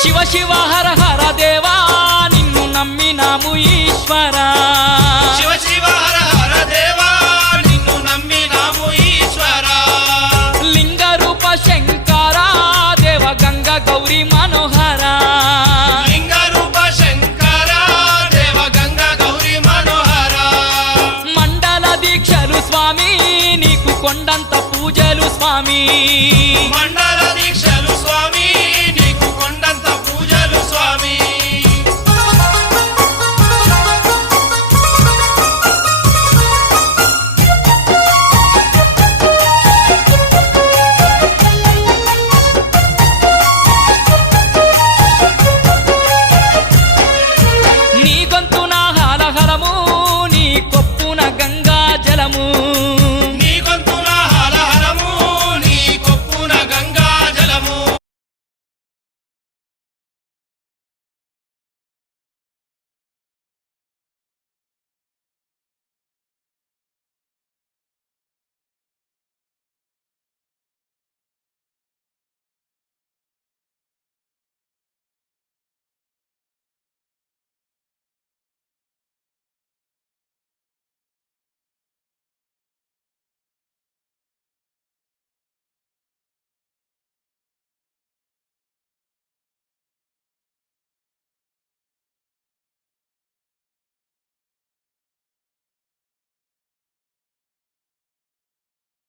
శివ శివ హర హర దేవా నిన్ను నమ్మినాము ఈశ్వరా శివ శివ హర హర దేవా నిన్ను నమ్మినాము ఈశ్వరా లింగ రూప శంకరా దేవ గంగ గౌరీ మనోహరా